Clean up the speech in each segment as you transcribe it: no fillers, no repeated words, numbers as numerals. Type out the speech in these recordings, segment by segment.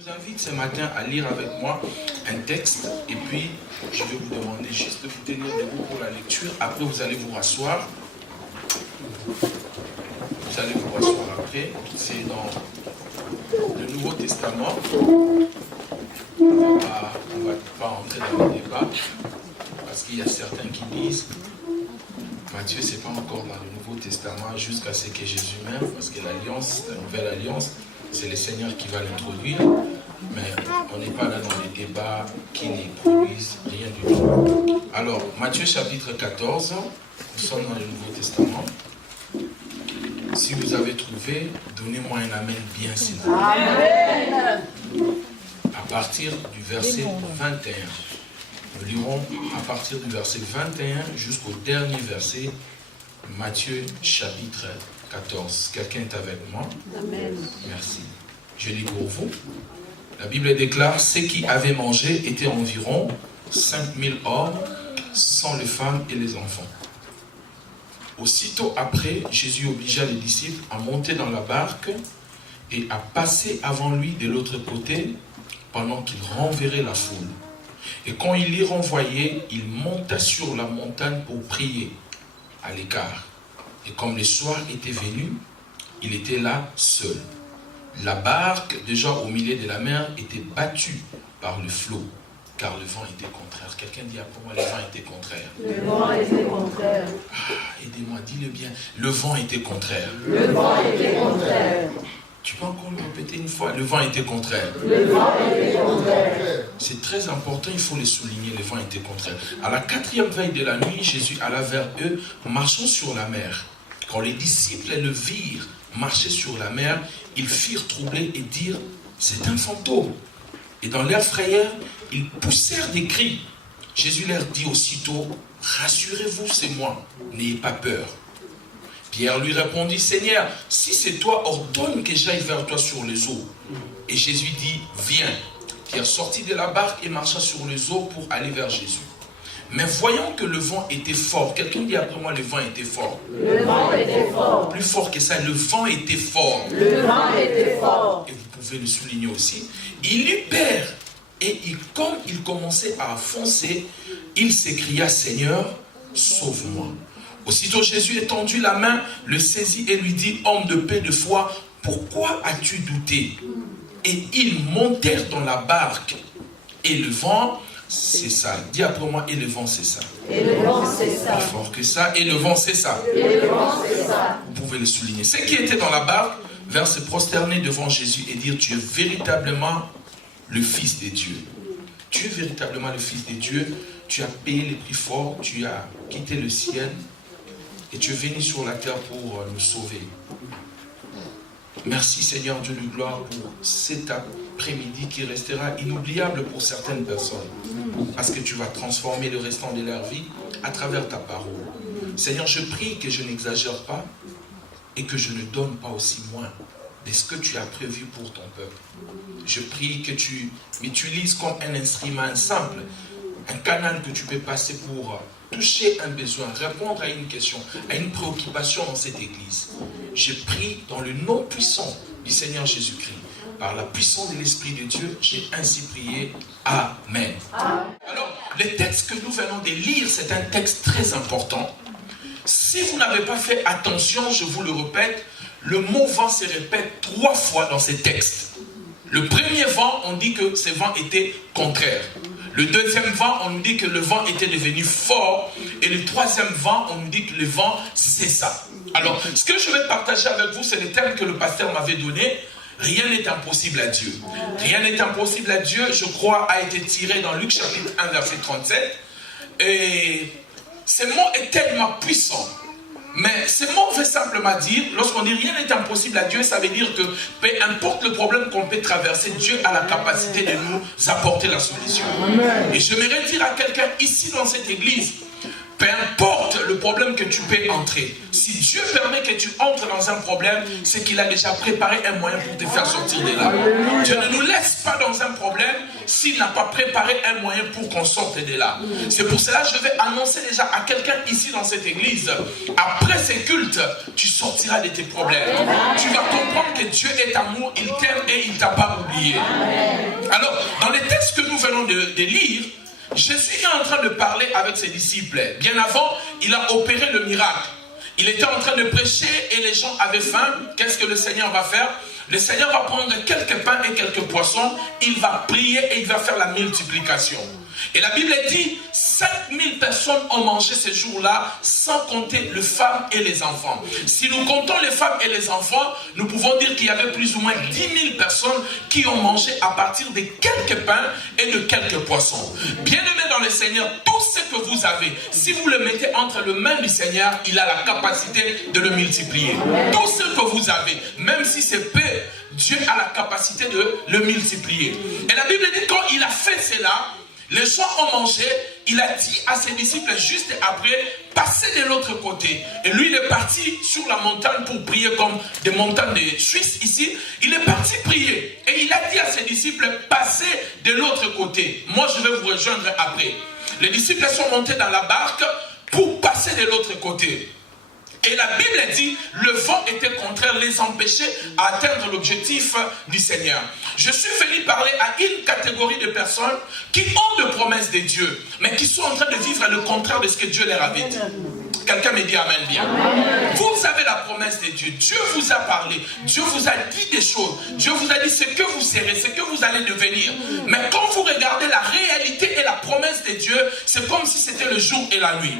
vous invite ce matin à lire avec moi un texte et puis je vais vous demander juste de vous tenir debout pour la lecture. Après, vous allez vous rasseoir. Vous allez vous rasseoir après. C'est dans le Nouveau Testament. On va pas entrer dans le débat parce qu'il y a certains qui disent Matthieu, c'est pas encore dans le Nouveau Testament jusqu'à ce que Jésus meure, parce que l'alliance, la nouvelle alliance, c'est le Seigneur qui va l'introduire, mais on n'est pas là dans les débats qui n'y produisent rien du tout. Alors, Matthieu chapitre 14, nous sommes dans le Nouveau Testament. Si vous avez trouvé, donnez-moi un amen bien sinon. Amen. À partir du verset 21. Nous lirons à partir du verset 21 jusqu'au dernier verset, Matthieu chapitre 14. Quelqu'un est avec moi? Amen. Merci. Je lis pour vous. La Bible déclare, ceux qui avaient mangé étaient environ 5000 hommes, sans les femmes et les enfants. Aussitôt après, Jésus obligea les disciples à monter dans la barque et à passer avant lui de l'autre côté pendant qu'il renverrait la foule. Et quand il l'y renvoyait, il monta sur la montagne pour prier à l'écart. Et comme le soir était venu, il était là seul. La barque, déjà au milieu de la mer, était battue par le flot, car le vent était contraire. Quelqu'un dit après moi, le vent était contraire. Le vent était contraire. Aidez-moi, dis-le bien. Le vent était contraire. Le vent était contraire. Tu peux encore le répéter une fois. Le vent était contraire. Le vent était contraire. C'est très important, il faut le souligner, le vent était contraire. À la 4e veille de la nuit, Jésus alla vers eux, marchant sur la mer. Quand les disciples le virent marcher sur la mer, ils firent troubler et dirent, c'est un fantôme. Et dans leur frayeur, ils poussèrent des cris. Jésus leur dit aussitôt, rassurez-vous, c'est moi, n'ayez pas peur. Pierre lui répondit, Seigneur, si c'est toi, ordonne que j'aille vers toi sur les eaux. Et Jésus dit, viens. Pierre sortit de la barque et marcha sur les eaux pour aller vers Jésus. Mais voyant que le vent était fort, quelqu'un dit après moi, le vent était fort. Le vent était fort. Plus fort que ça, le vent était fort. Le vent était fort. Et vous pouvez le souligner aussi. Il eut peur. Et comme il commençait à foncer, il s'écria, Seigneur, sauve-moi. Aussitôt Jésus étendit la main, le saisit et lui dit, homme de paix de foi, pourquoi as-tu douté? Et ils montèrent dans la barque. Et le vent cessa. Dis après moi, et le vent cessa. Et le vent cessa. Plus fort que ça, et le vent cessa. Et le vent cessa. Vous pouvez le souligner. Ceux qui étaient dans la barque vinrent se prosterner devant Jésus et dire, tu es véritablement le Fils de Dieu. Tu es véritablement le Fils de Dieu. Tu as payé le prix fort, tu as quitté le ciel et tu es venu sur la terre pour nous sauver. Merci Seigneur Dieu de gloire pour cet après-midi qui restera inoubliable pour certaines personnes. Parce que tu vas transformer le restant de leur vie à travers ta parole. Seigneur, je prie que je n'exagère pas et que je ne donne pas aussi moins de ce que tu as prévu pour ton peuple. Je prie que tu m'utilises comme un instrument simple, un canal que tu peux passer pour toucher un besoin, répondre à une question, à une préoccupation dans cette église. Je prie dans le nom puissant du Seigneur Jésus-Christ. Par la puissance de l'Esprit de Dieu, j'ai ainsi prié. Amen. Alors, le texte que nous venons de lire, c'est un texte très important. Si vous n'avez pas fait attention, je vous le répète, le mot vent se répète 3 fois dans ce texte. Le premier vent, on dit que ce vent était contraire. Le deuxième vent, on nous dit que le vent était devenu fort. Et le troisième vent, on nous dit que le vent cessa. Alors, ce que je vais partager avec vous, c'est le thème que le pasteur m'avait donné. Rien n'est impossible à Dieu. Rien n'est impossible à Dieu, je crois, a été tiré dans Luc chapitre 1, verset 37. Et ce mot est tellement puissant. Mais ce mot veut simplement dire, lorsqu'on dit rien n'est impossible à Dieu, ça veut dire que peu importe le problème qu'on peut traverser, Dieu a la capacité de nous apporter la solution. Amen. Et j'aimerais dire à quelqu'un ici dans cette église, peu importe le problème que tu peux entrer, si Dieu permet que tu entres dans un problème, c'est qu'il a déjà préparé un moyen pour te faire sortir de là. Dieu ne nous laisse pas dans un problème s'il n'a pas préparé un moyen pour qu'on sorte de là. C'est pour cela que je vais annoncer déjà à quelqu'un ici dans cette église, après ces cultes, tu sortiras de tes problèmes. Tu vas comprendre que Dieu est amour, il t'aime et il ne t'a pas oublié. venons de lire, Jésus est en train de parler avec ses disciples. Bien avant, il a opéré le miracle. Il était en train de prêcher et les gens avaient faim. Qu'est-ce que le Seigneur va faire? Le Seigneur va prendre quelques pains et quelques poissons. Il va prier et il va faire la multiplication. Et la Bible dit, 5000 personnes ont mangé ce jour-là, sans compter les femmes et les enfants. Si nous comptons les femmes et les enfants, nous pouvons dire qu'il y avait plus ou moins 10 000 personnes qui ont mangé à partir de quelques pains et de quelques poissons. Bien-aimés dans le Seigneur, tout ce que vous avez, si vous le mettez entre les mains du Seigneur, il a la capacité de le multiplier. Tout ce que vous avez, même si c'est peu, Dieu a la capacité de le multiplier. Et la Bible dit, quand il a fait cela, les gens ont mangé, il a dit à ses disciples juste après, passez de l'autre côté. Et lui, il est parti sur la montagne pour prier comme des montagnes de Suisse ici. Il est parti prier. Et il a dit à ses disciples, passez de l'autre côté. Moi, je vais vous rejoindre après. Les disciples sont montés dans la barque pour passer de l'autre côté. Et la Bible dit, le vent était contraire, les empêchait à atteindre l'objectif du Seigneur. Je suis venu parler à une catégorie de personnes qui ont de promesses de Dieu, mais qui sont en train de vivre le contraire de ce que Dieu leur avait dit. Quelqu'un me dit amen bien. Vous avez la promesse de Dieu. Dieu vous a parlé. Dieu vous a dit des choses. Dieu vous a dit ce que vous serez, ce que vous allez devenir. Mais quand vous regardez la réalité et la promesse de Dieu, c'est comme si c'était le jour et la nuit.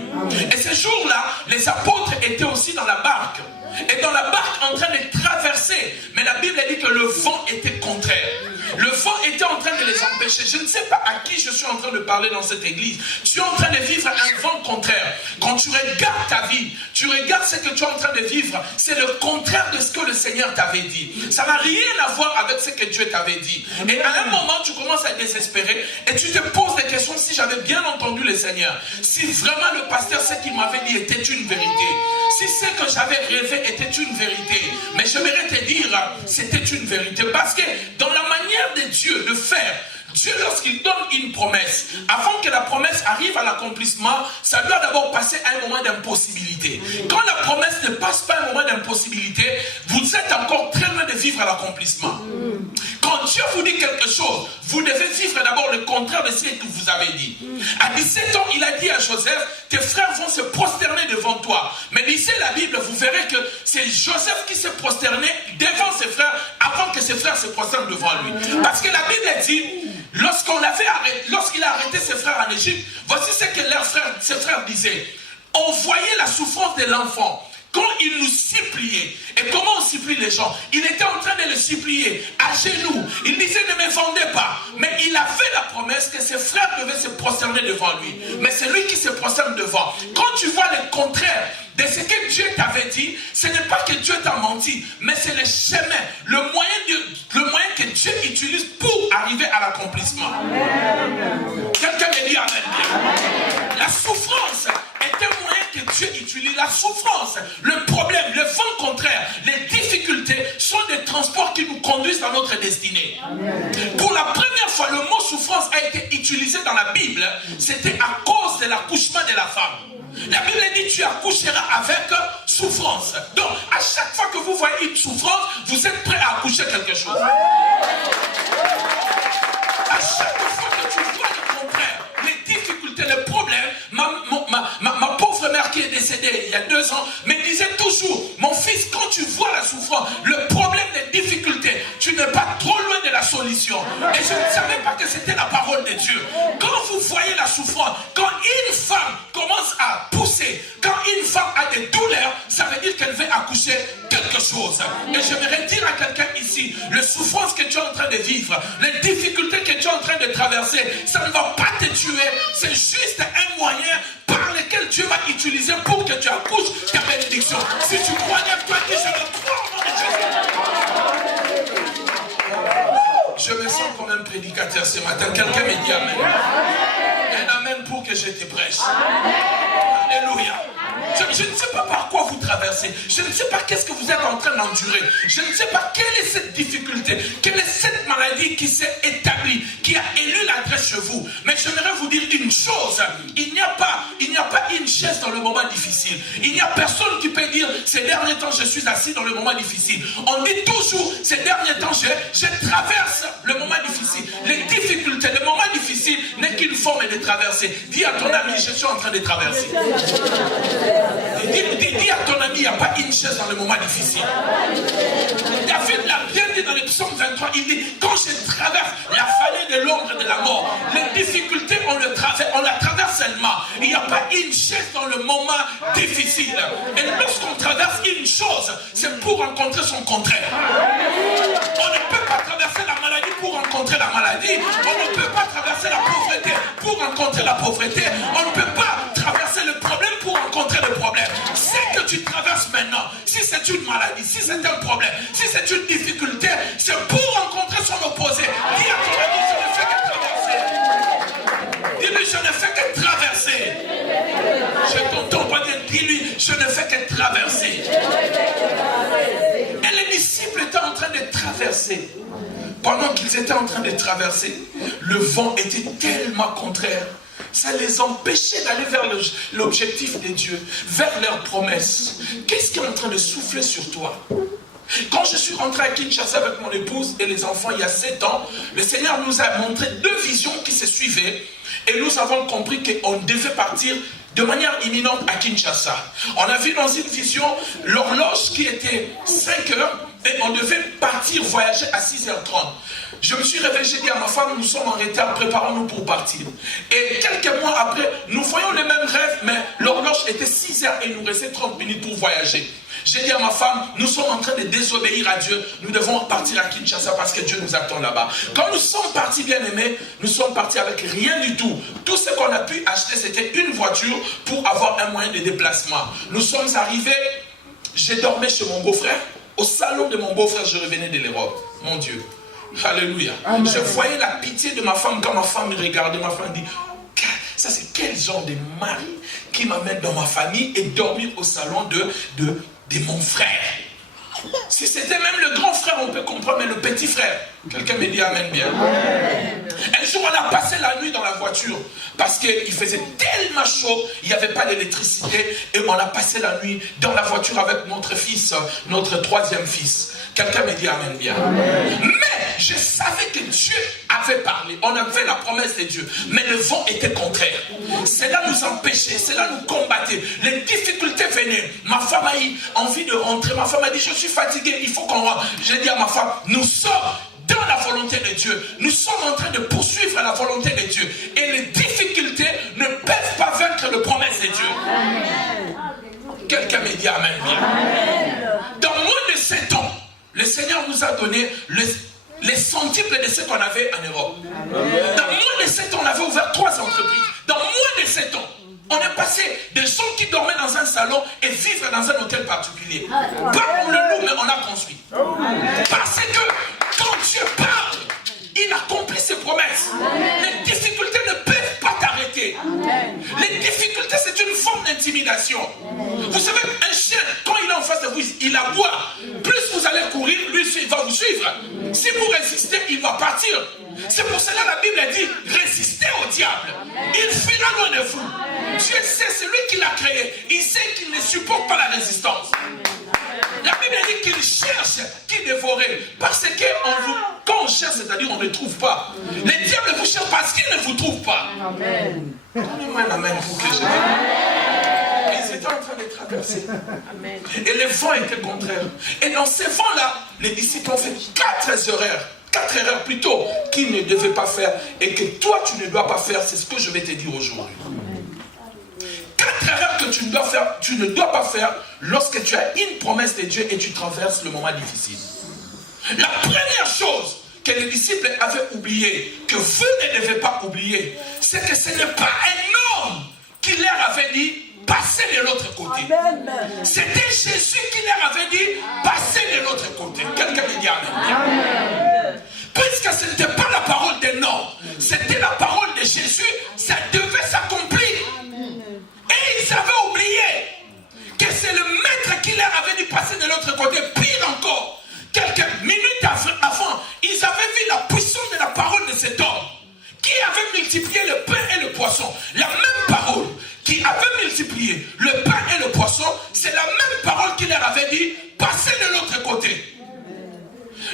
Et ce jour-là, les apôtres étaient aussi dans la barque. Et dans la barque en train de traverser. Mais la Bible dit que le vent était contraire. Le vent était en train de les empêcher. Je ne sais pas à qui je suis en train de parler dans cette église. Tu es en train de vivre un vent contraire. Quand tu regardes ta vie, tu regardes ce que tu es en train de vivre, c'est le contraire de ce que le Seigneur t'avait dit. Ça n'a rien à voir avec ce que Dieu t'avait dit. Et à un moment, tu commences à désespérer et tu te poses des questions si j'avais bien entendu le Seigneur. Si vraiment le pasteur, ce qu'il m'avait dit était une vérité. Si ce que j'avais rêvé était une vérité. Mais j'aimerais te dire, c'était une vérité. Parce que dans la manière de Dieu de faire, Dieu, lorsqu'il donne une promesse, avant que la promesse arrive à l'accomplissement, ça doit d'abord passer à un moment d'impossibilité. Quand la promesse ne passe pas un moment d'impossibilité, vous êtes encore très loin de vivre à l'accomplissement. Quand Dieu vous dit quelque chose, vous devez vivre d'abord le contraire de ce que vous avez dit. À 17 ans, il a dit à Joseph, tes frères vont se prosterner devant toi. Mais lisez la Bible, vous verrez que c'est Joseph qui s'est prosterné devant ses frères avant que ses frères se prosternent devant lui. Parce que la Bible dit, lorsqu'il a arrêté ses frères en Égypte, voici ce que ses frères disaient. On voyait la souffrance de l'enfant. Quand il nous suppliait, et comment on supplie les gens? Il était en train de le supplier à genoux. Il disait ne me vendez pas. Mais il avait la promesse que ses frères devaient se prosterner devant lui. Mais c'est lui qui se prosterne devant. Quand tu vois le contraire de ce que Dieu t'avait dit, ce n'est pas que Dieu t'a menti, mais c'est le chemin, le moyen que Dieu utilise pour arriver à l'accomplissement. Quelqu'un me dit amen. La souffrance est un moyen que Dieu utilise. La souffrance, le problème, le vent contraire, les difficultés sont des transports qui nous conduisent dans notre destinée. Pour la première fois, le mot souffrance a été utilisé dans la Bible. C'était à cause de l'accouchement de la femme. La Bible dit tu accoucheras avec souffrance. Donc à chaque fois que vous voyez une souffrance, vous êtes prêt à accoucher quelque chose. À chaque fois que tu vois le contraire, les difficultés, les problèmes, ma pauvre mère qui est décédée il y a 2 ans me disait toujours, mon fils, quand tu vois la souffrance, le problème, les difficultés, tu n'es pas trop loin de la solution. Et je ne savais pas que c'était la parole de Dieu. Quand vous voyez la souffrance, quand une femme commence à pousser, quand une femme a des douleurs, ça veut dire qu'elle veut accoucher quelque chose. Et j'aimerais dire à quelqu'un ici, les souffrances que tu es en train de vivre, les difficultés que tu es en train de traverser, ça ne va pas te tuer, c'est juste un moyen par lequel Dieu va utiliser pour que tu accouches ta bénédiction. Si tu crois en toi, dis je le crois au nom de Jésus. Je me sens comme un prédicateur ce matin. Quelqu'un me dit amen. Un amen pour que je te prêche. Alléluia. Je ne sais pas par quoi vous traversez. Je ne sais pas qu'est-ce que vous êtes en train d'endurer. Je ne sais pas quelle est cette difficulté, quelle est cette maladie qui s'est établie, qui a élu l'adresse chez vous. Mais j'aimerais vous dire une chose. Il n'y a pas une chaise dans le moment difficile. Il n'y a personne qui peut dire ces derniers temps je suis assis dans le moment difficile. On dit toujours ces derniers temps je traverse le moment difficile. Les difficultés, le moment difficile forme de traverser. Dis à ton ami, je suis en train de traverser. Dis à ton ami, il n'y a pas une chaise dans le moment difficile. David l'a bien dit dans le psaume 23, il dit, quand je traverse la vallée de l'ombre de la mort, les difficultés, on la traverse seulement. Il n'y a pas une chaise dans le moment difficile. Et lorsqu'on traverse une chose, c'est pour rencontrer son contraire. On ne peut pas traverser la maladie pour rencontrer la maladie. On ne peut pas traverser la pauvreté pour rencontrer la pauvreté. On ne peut pas traverser le problème pour rencontrer le problème. Ce que tu traverses maintenant, si c'est une maladie, si c'est un problème, si c'est une difficulté, c'est pour rencontrer son opposé. Dis à ton ami, je ne fais que traverser. Dis-lui, je ne fais que traverser. Je t'entends pas bien, dis-lui, je ne fais que traverser. Et les disciples étaient en train de traverser. Pendant qu'ils étaient en train de traverser, le vent était tellement contraire. Ça les empêchait d'aller vers l'objectif de Dieu, vers leurs promesses. Qu'est-ce qui est en train de souffler sur toi? Quand je suis rentré à Kinshasa avec mon épouse et les enfants il y a 7 ans, le Seigneur nous a montré 2 visions qui se suivaient et nous avons compris qu'on devait partir de manière imminente à Kinshasa. On a vu dans une vision l'horloge qui était 5 heures et on devait partir voyager à 6h30. Je me suis réveillé, j'ai dit à ma femme, nous sommes en retard, préparons-nous pour partir. Et quelques mois après, nous voyons les mêmes rêves, mais l'horloge était 6h et il nous restait 30 minutes pour voyager. J'ai dit à ma femme, nous sommes en train de désobéir à Dieu, nous devons partir à Kinshasa parce que Dieu nous attend là-bas. Quand nous sommes partis, bien aimés, nous sommes partis avec rien du tout. Tout ce qu'on a pu acheter, c'était une voiture pour avoir un moyen de déplacement. Nous sommes arrivés, j'ai dormi chez mon beau-frère, au salon de mon beau-frère, je revenais de l'Europe. Mon Dieu. Alléluia. Amen. Je voyais la pitié de ma femme quand ma femme me regardait. Ma femme dit, ça c'est quel genre de mari qui m'amène dans ma famille et dormir au salon de mon frère. Si c'était même le grand frère, on peut comprendre, mais le petit frère. Quelqu'un me dit amen bien. Amen. Un jour, on a passé la nuit dans la voiture parce qu'il faisait tellement chaud, il n'y avait pas d'électricité et on a passé la nuit dans la voiture avec notre fils, notre 3e fils. Quelqu'un me dit amen bien. Amen. Mais je savais que Dieu avait parlé. On avait la promesse de Dieu. Mais le vent était contraire. Cela nous empêchait, cela nous combattait. Les difficultés venaient. Ma femme a eu envie de rentrer. Ma femme a dit, je suis fatiguée, il faut qu'on rentre. J'ai dit à ma femme, nous sommes dans la volonté de Dieu. Nous sommes en train de poursuivre la volonté de Dieu. Et les difficultés ne peuvent pas vaincre les promesses de Dieu. Amen. Quelqu'un me dit amen bien. Amen. Dans moins de 7 ans, le Seigneur nous a donné les centiples de ce qu'on avait en Europe. Amen. Dans moins de 7 ans, on avait ouvert 3 entreprises. Dans moins de 7 ans, on est passé des gens qui dormaient dans un salon et vivre dans un hôtel particulier. Pas pour le loup, mais on a construit. Parce que quand Dieu parle, il accomplit ses promesses. Amen. Les difficultés ne peuvent pas t'arrêter. Les difficultés, c'est une forme d'intimidation. Vous savez, un chien, quand il est en face de vous, il aboie. Plus vous allez courir, lui, il va vous suivre. Si vous résistez, il va partir. C'est pour cela que la Bible dit, résistez au diable. Il fuira loin de vous. Dieu sait, c'est lui qui l'a créé. Il sait qu'il ne supporte pas la résistance. La Bible dit qu'il cherche qui dévorer. Parce que quand on cherche, c'est-à-dire on ne trouve pas. Les diables vous cherchent parce qu'ils ne vous trouvent pas. Amen. Donnez-moi un amen pour que je Ils étaient en train de traverser. Amen. Et les vents étaient contraires. Et dans ces vents-là, les disciples ont fait 4 erreurs. 4 erreurs plutôt qu'ils ne devaient pas faire et que toi tu ne dois pas faire. C'est ce que je vais te dire aujourd'hui. 4 erreurs que tu ne dois pas faire lorsque tu as une promesse de Dieu et tu traverses le moment difficile. La première chose que les disciples avaient oublié, que vous ne devez pas oublier, c'est que ce n'est pas un homme qui leur avait dit passez de l'autre côté. C'était Jésus qui leur avait dit passez de l'autre côté. Quelqu'un me dit amen. Puisque ce n'était pas la parole d'un homme, c'était la parole de Jésus, ça devait s'accomplir. Et ils avaient oublié que c'est le maître qui leur avait dit passer de l'autre côté. Pire encore, quelques minutes avant, ils avaient vu la puissance de la parole de cet homme qui avait multiplié le pain et le poisson. La même parole qui avait multiplié le pain et le poisson, c'est la même parole qui leur avait dit passez de l'autre côté.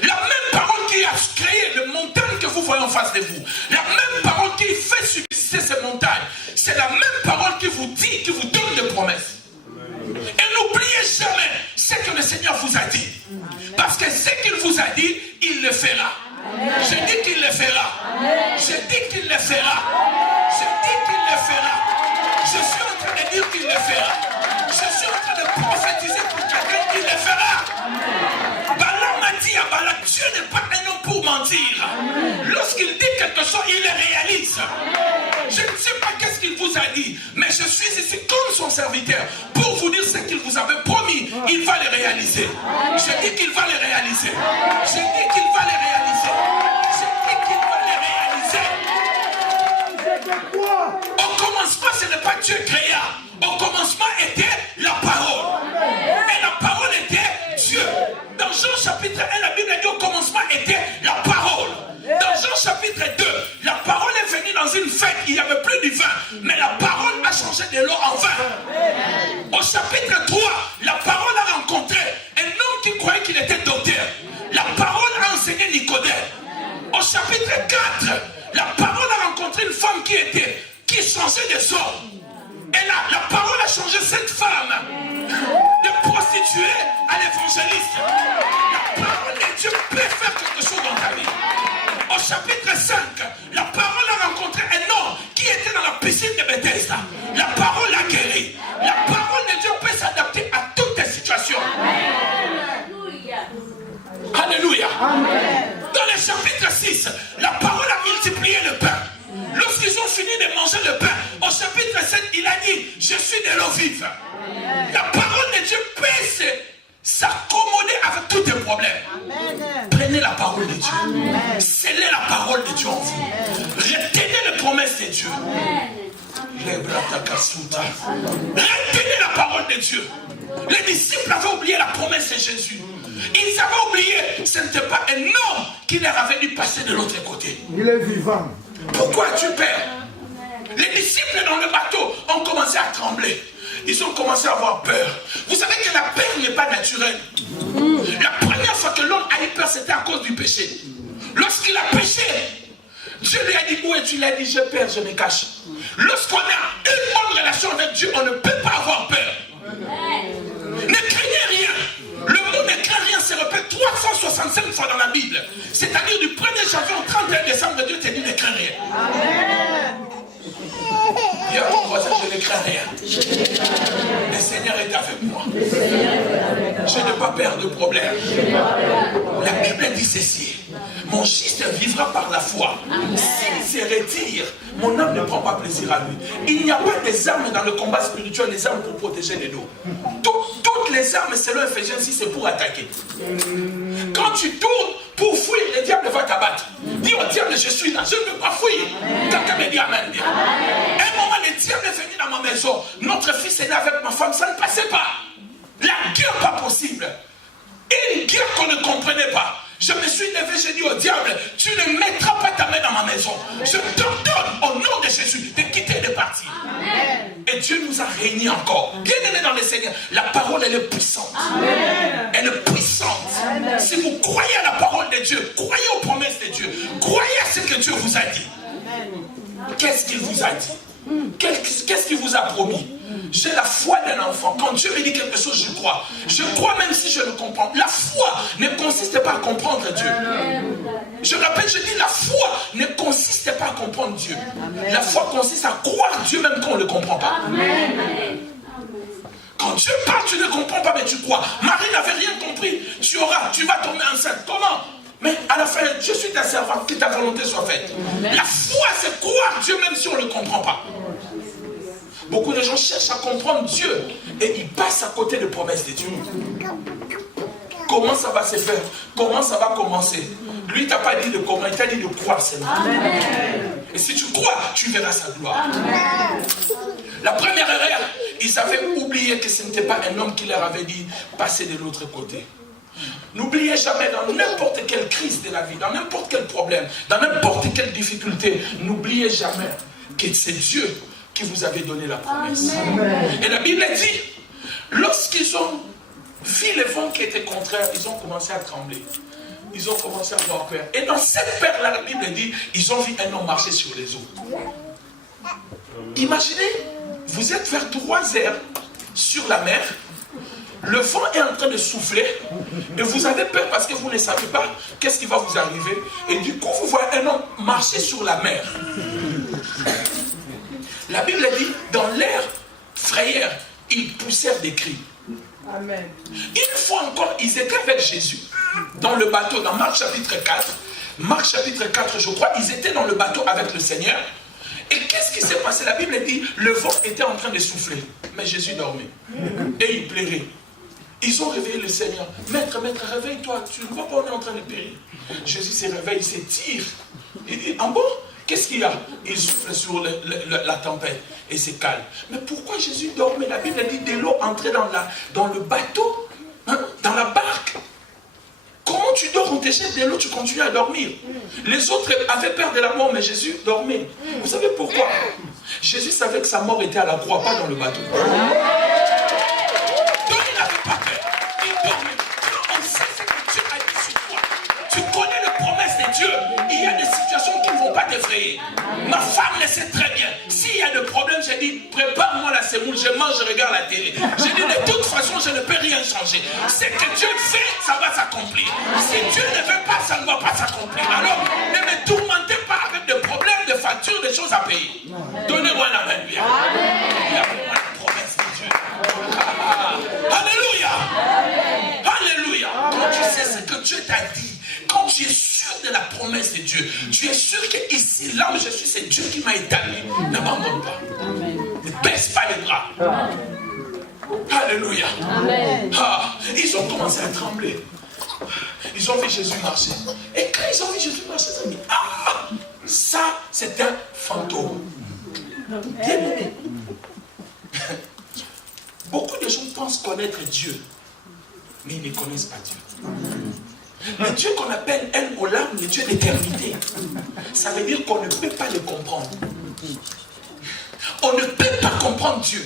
La même parole qui a créé le montagne que vous voyez en face de vous. La même parole qui fait subsister c'est la même parole qui vous dit, qui vous donne des promesses. Et n'oubliez jamais ce que le Seigneur vous a dit. Parce que ce qu'il vous a dit, il le fera. Je dis qu'il le fera. Je dis qu'il le fera. Je dis qu'il le fera. Je suis en train de dire qu'il le fera. Je suis en train de prophétiser pour quelqu'un qui le fera. Balaam a dit à Balak, Dieu n'est pas un homme pour mentir. Lorsqu'il dit quelque chose, il le réalise. Je ne sais pas qu'est-ce qu'il vous a dit, mais je suis ici comme son serviteur pour vous dire ce qu'il vous avait promis. Il va le réaliser. Je dis qu'il va le réaliser. Je dis qu'il va le réaliser. Je dis qu'il va le réaliser. Au commencement, ce n'est pas Dieu créa. Au commencement était la parole. Et la parole était Dieu. Dans Jean chapitre 1, la Bible dit au commencement était la parole. Dans Jean chapitre 2, la parole est venue dans une fête, il n'y avait plus du vin, mais la parole a changé de l'eau en vin. Au chapitre 3, la parole a rencontré un homme qui croyait qu'il était docteur. La parole a enseigné Nicodème. Au chapitre 4, la parole a rencontré une femme qui changeait de sort. Et là, la parole a changé cette femme de prostituée à l'évangéliste. La parole de Dieu peut faire quelque chose dans ta vie. Au chapitre 5, la parole a rencontré un homme qui était dans la piscine de Bethesda. La parole a guéri. La parole de Dieu peut s'adapter à toutes les situations. Alléluia. Dans le chapitre 6, la parole a multiplié le pain. Lorsqu'ils ont fini de manger le pain, au chapitre 7, il a dit, je suis de l'eau vive. La parole de Dieu peut s'accommoder avec tous tes problèmes. Prenez la parole de Dieu. Scellez la parole de Dieu en vous. Retenez les promesses de Dieu. Retenez la parole de Dieu. Les disciples avaient oublié la promesse de Jésus. Ils avaient oublié, ce n'était pas un homme qui leur avait dit passer de l'autre côté. Il est vivant. Pourquoi tu perds? Les disciples dans le bateau ont commencé à trembler. Ils ont commencé à avoir peur. Vous savez que la peur n'est pas naturelle. La première fois que l'homme a eu peur, c'était à cause du péché. Lorsqu'il a péché, Dieu lui a dit, où es-tu? Il a dit, j'ai peur, je me cache. Lorsqu'on a une bonne relation avec Dieu, on ne peut pas avoir peur. Ne craignez rien. Le mot ne craint rien se répète 365 fois dans la Bible. C'est-à-dire du 1er janvier au 31 décembre, Dieu te dit, ne crains rien. Dis à ton voisin, je ne crains rien. Le Seigneur est avec moi. Je n'ai pas peur de problème. La Bible dit ceci. Mon juste vivra par la foi. S'il se retire, mon âme ne prend pas plaisir à lui. Il n'y a pas des armes dans le combat spirituel, des armes pour protéger les dos. Toutes les armes, selon Ephésiens 6, c'est pour attaquer. Quand tu tournes pour fuir, le diable va t'abattre. Dis au diable, je suis là, je ne veux pas fuir. Quelqu'un me dit amen. Un moment, le diable est venu dans ma maison. Notre fils est né avec ma femme, ça ne passait pas. La guerre pas possible. Une guerre qu'on ne comprenait pas. Je me suis levé, j'ai dit au diable, tu ne mettras pas ta main dans ma maison. Je t'ordonne au nom de Jésus de quitter et de partir. Amen. Et Dieu nous a réunis encore. Bien-aimés dans le Seigneur, la parole elle est puissante. Amen. Elle est puissante. Amen. Si vous croyez à la parole de Dieu, croyez aux promesses de Dieu, croyez à ce que Dieu vous a dit. Qu'est-ce qu'il vous a dit? Qu'est-ce qu'il vous a promis? J'ai la foi d'un enfant. Quand Dieu me dit quelque chose, je crois. Je crois même si je le comprends. La foi ne consiste pas à comprendre Dieu. Je rappelle, je dis la foi ne consiste pas à comprendre Dieu. La foi consiste à croire Dieu même quand on ne le comprend pas. Quand Dieu parle, tu ne comprends pas, mais tu crois. Marie n'avait rien compris. Tu vas tomber enceinte. Comment? Mais à la fin, je suis ta servante, que ta volonté soit faite. La foi, c'est croire Dieu même si on ne le comprend pas. Beaucoup de gens cherchent à comprendre Dieu et ils passent à côté des promesses de Dieu. Comment ça va se faire? Comment ça va commencer? Lui, il t'a pas dit de comment, il t'a dit de croire seulement. Et si tu crois, tu verras sa gloire. Amen. La première erreur, ils avaient oublié que ce n'était pas un homme qui leur avait dit passer de l'autre côté. N'oubliez jamais dans n'importe quelle crise de la vie, dans n'importe quel problème, dans n'importe quelle difficulté, n'oubliez jamais que c'est Dieu qui vous avait donné la promesse. Amen. Et la Bible dit, lorsqu'ils ont vu le vent qui était contraire, ils ont commencé à trembler. Ils ont commencé à avoir peur. Et dans cette peur-là, la Bible dit, ils ont vu un homme marcher sur les eaux. Imaginez, vous êtes vers 3 heures sur la mer, le vent est en train de souffler et vous avez peur parce que vous ne savez pas qu'est-ce qui va vous arriver. Et du coup, vous voyez un homme marcher sur la mer. La Bible dit, dans l'air frayeur, ils poussèrent des cris. Amen. Une fois encore, ils étaient avec Jésus dans le bateau, dans Marc chapitre 4. Marc chapitre 4, je crois, ils étaient dans le bateau avec le Seigneur. Et qu'est-ce qui s'est passé? La Bible dit, le vent était en train de souffler, mais Jésus dormait. Et il plairait. Ils ont réveillé le Seigneur. Maître, réveille-toi, tu ne vois pas, on est en train de périr. Jésus se réveille, il s'étire. Il dit, en bon, qu'est-ce qu'il y a? Il souffle sur la tempête et c'est calme. Mais pourquoi Jésus dormait? La Bible dit, de l'eau entrait dans le bateau, hein, dans la barque. Comment tu dors, on te jette de l'eau, tu continues à dormir? Les autres avaient peur de la mort, mais Jésus dormait. Vous savez pourquoi? Jésus savait que sa mort était à la croix, pas dans le bateau. Donc il n'avait pas peur. Il dormait. Quand on sait ce que Dieu a dit sur toi, tu connais les promesses de Dieu, il y a des situations qui ne vont pas t'effrayer. Ma femme le sait très bien. S'il y a des problèmes, j'ai dit, prépare-moi la semoule, je mange, je regarde la télé. J'ai dit, de toute façon, je ne peux rien changer. Ce que Dieu fait, ça va s'accomplir. Si Dieu ne veut pas, ça ne va pas s'accomplir. Alors, ne me tourmentez pas avec des problèmes, des factures, des choses à payer. Donnez-moi la main, bien. Donnez-moi la promesse de Dieu. Alléluia. Alléluia. Quand tu sais ce que Dieu t'a dit, quand tu es sûr de la promesse de Dieu, tu es sûr que ici, là où je suis, c'est Dieu qui m'a établi. N'abandonne pas. Ne baisse pas les bras. Alléluia. Ils ont commencé à trembler. Ils ont vu Jésus marcher. Et quand ils ont vu Jésus marcher, ils ont dit, ah, ça, c'est un fantôme. Bien-aimé. Beaucoup de gens pensent connaître Dieu, mais ils ne connaissent pas Dieu. Le Dieu qu'on appelle El Olam, le Dieu d'éternité, ça veut dire qu'on ne peut pas le comprendre. On ne peut pas comprendre Dieu.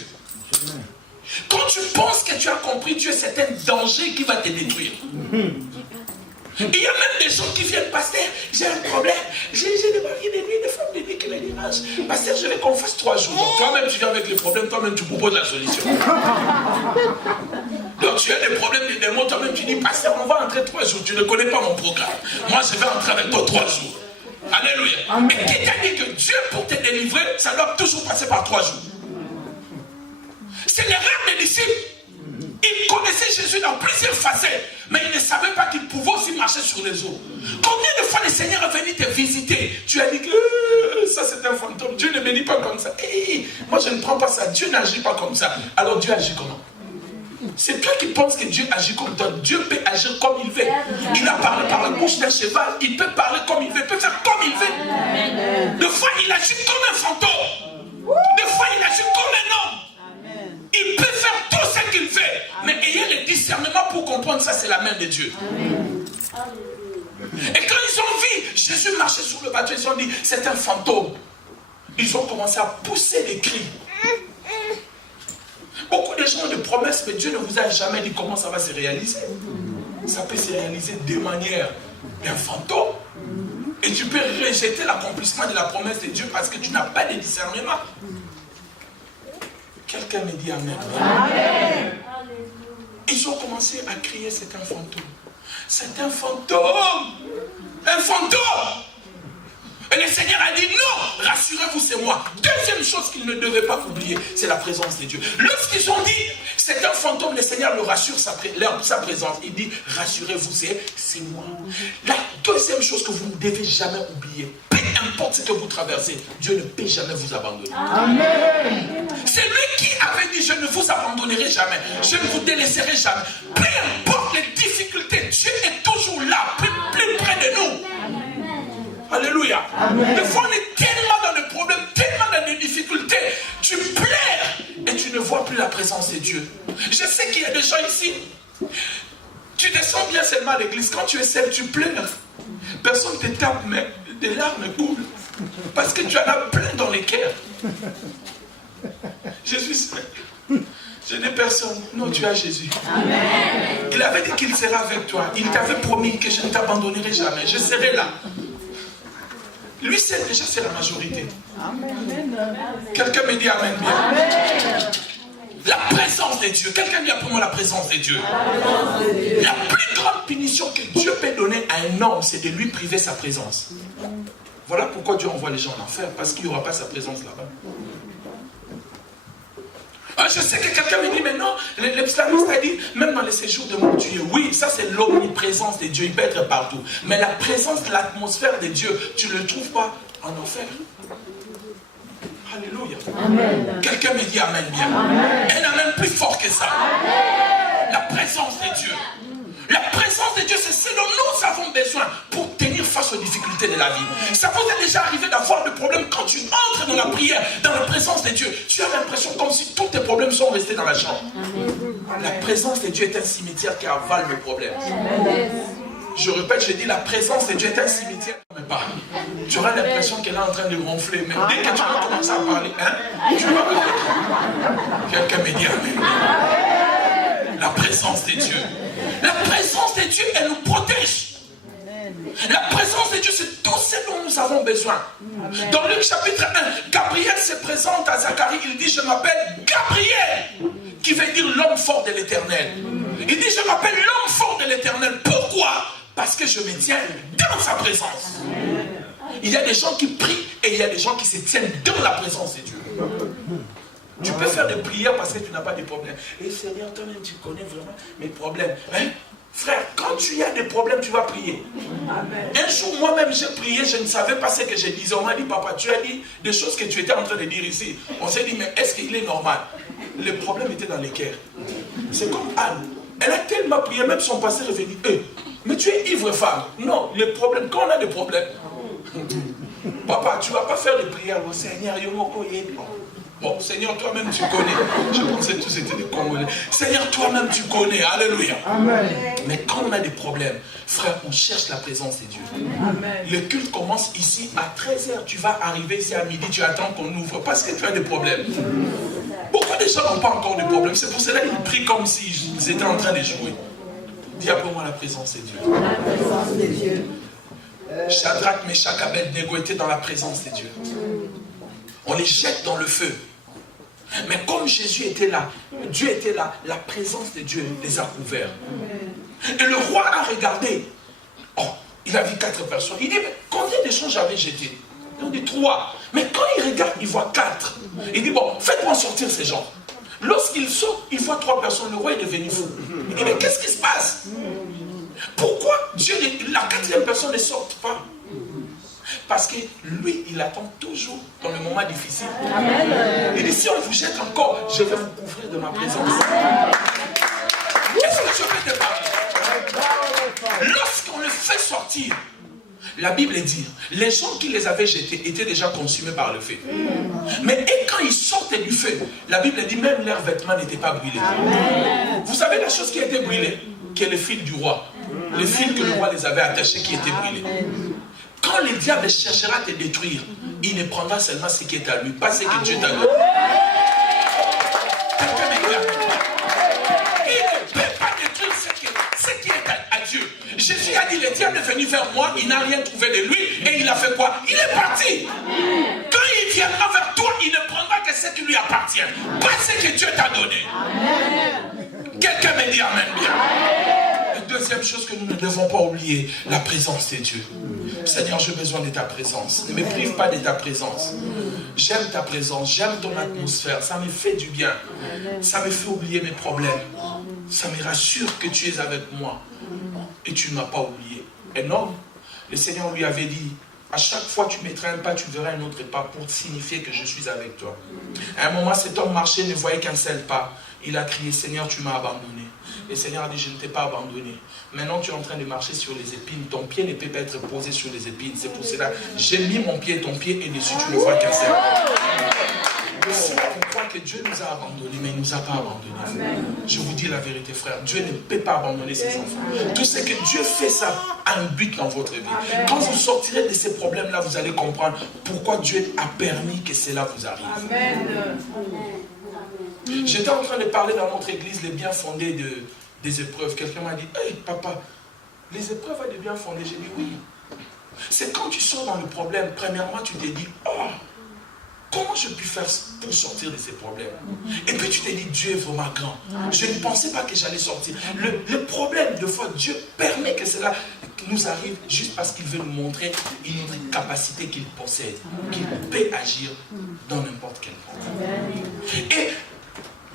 Quand tu penses que tu as compris Dieu, c'est un danger qui va te détruire. Il y a même des gens qui viennent, pasteur, j'ai un problème, j'ai des maris de nuit, des femmes de nuit qui me dérangent. Pasteur, je veux qu'on fasse 3 jours. Donc, toi-même, tu viens avec les problèmes, toi-même, tu proposes la solution. Donc, tu as des problèmes, des démons, toi-même, tu dis, pasteur, on va entrer 3 jours. Tu ne connais pas mon programme. Moi, je vais entrer avec toi 3 jours. Alléluia. Mais qui t'a dit que Dieu, pour te délivrer, ça doit toujours passer par 3 jours? C'est l'erreur des disciples. Ils connaissaient Jésus dans plusieurs facettes, mais ils ne savaient pas qu'il pouvait aussi marcher sur les eaux. Combien de fois le Seigneur est venu te visiter? Tu as dit que ça c'est un fantôme. Dieu ne me dit pas comme ça. Moi je ne prends pas ça. Dieu n'agit pas comme ça. Alors Dieu agit comment? C'est toi qui penses que Dieu agit comme toi. Dieu peut agir comme il veut. Il a parlé par la bouche d'un cheval. Il peut parler comme il veut. Il peut faire comme il veut. Des fois il agit comme un fantôme. Des fois il agit comme un homme. Il peut faire tout ce qu'il fait. Mais ayez le discernement pour comprendre ça, c'est la main de Dieu. Et quand ils ont vu Jésus marcher sur le bateau, ils ont dit, c'est un fantôme. Ils ont commencé à pousser des cris. Beaucoup de gens ont des promesses, mais Dieu ne vous a jamais dit comment ça va se réaliser. Ça peut se réaliser de manière d'un fantôme. Et tu peux rejeter l'accomplissement de la promesse de Dieu parce que tu n'as pas de discernement. Quelqu'un me dit amen. Amen. Ils ont commencé à crier, c'est un fantôme. C'est un fantôme. Un fantôme. Et le Seigneur a dit non, rassurez-vous, c'est moi. Deuxième chose qu'ils ne devaient pas oublier, c'est la présence de Dieu. Lorsqu'ils ont dit c'est un fantôme, le Seigneur leur rassure sa présence. Il dit rassurez-vous, c'est moi. La deuxième chose que vous ne devez jamais oublier, peu importe ce que vous traversez, Dieu ne peut jamais vous abandonner. Amen. C'est lui qui avait dit je ne vous abandonnerai jamais, je ne vous délaisserai jamais. Peu importe les difficultés, Dieu est toujours là, plus près de nous. Alléluia. Amen. Des fois on est tellement dans des problèmes, tellement dans des difficultés, tu pleures et tu ne vois plus la présence de Dieu. Je sais qu'il y a des gens ici, tu descends bien seulement à l'église, quand tu es seul, tu pleures. Personne ne te tape, mais des larmes coulent. Parce que tu en as plein dans les cœurs. Je suis seul. Je n'ai personne. Non, tu as Jésus. Amen. Il avait dit qu'il sera avec toi. Il t'avait promis que je ne t'abandonnerai jamais. Je serai là. Lui seul déjà c'est la majorité. Amen. Quelqu'un me dit amen bien. Amen. La présence de Dieu. Quelqu'un dit après moi la présence de Dieu. La plus grande punition que Dieu peut donner à un homme, c'est de lui priver sa présence. Voilà pourquoi Dieu envoie les gens en enfer, parce qu'il n'y aura pas sa présence là-bas. Ah, je sais que quelqu'un me dit, mais non, l'islamiste a dit, même dans les séjours de mon Dieu, oui, ça c'est l'omniprésence de Dieu, il peut être partout. Mais la présence de l'atmosphère de Dieu, tu ne le trouves pas en enfer. Alléluia. Amen. Quelqu'un me dit amen bien. Amen. Un amen plus fort que ça. Amen. La présence de Dieu. La présence de Dieu, c'est ce dont nous avons besoin pour tenir face aux difficultés de la vie. Ça vous est déjà arrivé d'avoir des problèmes quand tu entres dans la prière, dans la présence de Dieu. Tu as l'impression comme si tous tes problèmes sont restés dans la chambre. La présence de Dieu est un cimetière qui avale mes problèmes. Je répète, je dis, la présence de Dieu est un cimetière. Mais pas. Tu auras l'impression qu'elle est en train de gonfler. Mais dès que tu vas commencer à parler, tu vas me quelqu'un me dit amen. La présence de Dieu. La présence de Dieu, elle nous protège. La présence de Dieu, c'est tout ce dont nous avons besoin. Amen. Dans Luc chapitre 1, Gabriel se présente à Zacharie. Il dit, je m'appelle Gabriel, qui veut dire l'homme fort de l'Éternel. Il dit, je m'appelle l'homme fort de l'Éternel. Pourquoi? Parce que je me tiens dans sa présence. Amen. Il y a des gens qui prient et il y a des gens qui se tiennent dans la présence de Dieu. Tu peux faire des prières parce que tu n'as pas de problèmes. Et Seigneur, toi-même, tu connais vraiment mes problèmes. Hein? Frère, quand tu as des problèmes, tu vas prier. Amen. Un jour, moi-même, j'ai prié, je ne savais pas ce que je disais. On m'a dit, papa, tu as dit des choses que tu étais en train de dire ici. On s'est dit, mais est-ce qu'il est normal? Le problème était dans les cœurs. C'est comme Anne. Elle a tellement prié, même son pasteur est venu. Mais tu es ivre, femme. Non, le problème, quand on a des problèmes, papa, tu ne vas pas faire des prières au Seigneur. Bon, Seigneur, toi-même, tu connais. Je pensais que tous étaient des Congolais. Seigneur, toi-même, tu connais. Alléluia. Amen. Mais quand on a des problèmes, frère, on cherche la présence de Dieu. Amen. Le culte commence ici à 13h. Tu vas arriver ici à midi, tu attends qu'on ouvre parce que tu as des problèmes. Beaucoup de gens n'ont pas encore de problèmes. C'est pour cela qu'ils prient comme s'ils étaient en train de jouer. Dis après moi la présence de Dieu. La présence de Dieu. Shadrach, Meshach, Abednego étaient dans la présence de Dieu. On les jette dans le feu. Mais comme Jésus était là, Dieu était là, la présence de Dieu les a couverts. Et le roi a regardé. Oh, il a vu 4 personnes. Il dit, mais combien de gens j'avais jeté? Il dit 3. Mais quand il regarde, il voit 4. Il dit, bon, faites-moi sortir ces gens. Lorsqu'il sort, il voit 3 personnes. Le roi est devenu fou. Il dit, mais qu'est-ce qui se passe? Pourquoi Dieu, la 4e personne ne sort pas? Parce que lui, il attend toujours dans le moment difficile. Amen. Il dit, si on vous jette encore, je vais vous couvrir de ma présence. Qu'est-ce que je vais te parler? Lorsqu'on le fait sortir, la Bible dit, les gens qui les avaient jetés étaient déjà consumés par le feu. Mais quand ils sortent du feu, la Bible dit, même leurs vêtements n'étaient pas brûlés. Amen. Vous savez la chose qui a été brûlée? Qui est le fil du roi. Le fil que le roi les avait attachés qui était brûlé. Quand le diable cherchera à te détruire, il ne prendra seulement ce qui est à lui, pas ce que Dieu t'a donné. Il ne peut pas détruire ce qui est à Dieu. Jésus a dit, le diable est venu vers moi, il n'a rien trouvé de lui, et il a fait quoi? Il est parti. Quand il viendra vers toi, il ne prendra que ce qui lui appartient, pas ce que Dieu t'a donné. Quelqu'un me dit amen bien. Deuxième chose que nous ne devons pas oublier, la présence de Dieu. Seigneur, j'ai besoin de ta présence. Ne me prive pas de ta présence. J'aime ta présence, j'aime ton atmosphère. Ça me fait du bien. Ça me fait oublier mes problèmes. Ça me rassure que tu es avec moi. Et tu ne m'as pas oublié. Un homme, le Seigneur lui avait dit, à chaque fois que tu mettras un pas, tu verras un autre pas pour signifier que je suis avec toi. À un moment, cet homme marchait, ne voyait qu'un seul pas. Il a crié, Seigneur, tu m'as abandonné. Et le Seigneur a dit, je ne t'ai pas abandonné. Maintenant, tu es en train de marcher sur les épines. Ton pied ne peut pas être posé sur les épines. C'est pour cela, j'ai mis mon pied et ton pied, et dessus, tu ne vois qu'un seul. Si on croit que Dieu nous a abandonnés, mais il ne nous a pas abandonnés. Je vous dis la vérité, frère. Dieu ne peut pas abandonner ses enfants. Tout ce que Dieu fait, ça a un but dans votre vie. Quand vous sortirez de ces problèmes-là, vous allez comprendre pourquoi Dieu a permis que cela vous arrive. Amen. J'étais en train de parler dans notre église les bien fondés des épreuves. Quelqu'un m'a dit, hey papa, les épreuves ont des bien fondés. J'ai dit oui. C'est quand tu sors dans le problème, premièrement, tu te dis, oh, comment je puis faire pour sortir de ces problèmes? Et puis tu te dis, Dieu est vraiment grand. Je ne pensais pas que j'allais sortir. Le problème, de fois, Dieu permet que cela nous arrive juste parce qu'il veut nous montrer une autre capacité qu'il possède, qu'il peut agir dans n'importe quel problème. Et